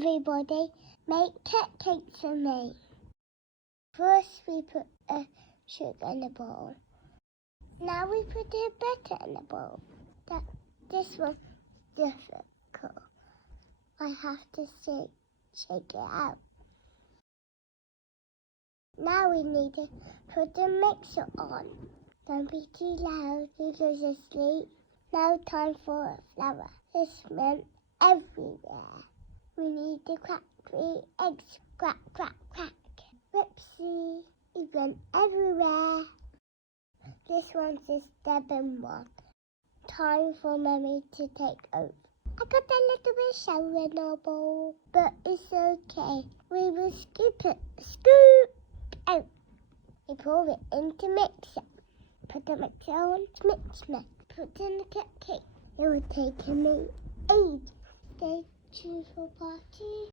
Everybody, make cupcakes for me. First we put a sugar in a bowl. Now we put a butter in a bowl. This was difficult. I have to shake it out. Now we need to put the mixer on. Don't be too loud, you go to sleep. Now time for a flour. It's meant everywhere. We need to crack 3 eggs. Crack, crack, crack. Whoopsie, it went everywhere. This one's a stubborn one. Time for Mummy to take over. I got a little bit of shower in our bowl, but it's okay. We will scoop it. Scoop out. We pour it into mixer. Put the mixer on mix. Put in the cupcake. It will take me ages. Stay tuned for part 2.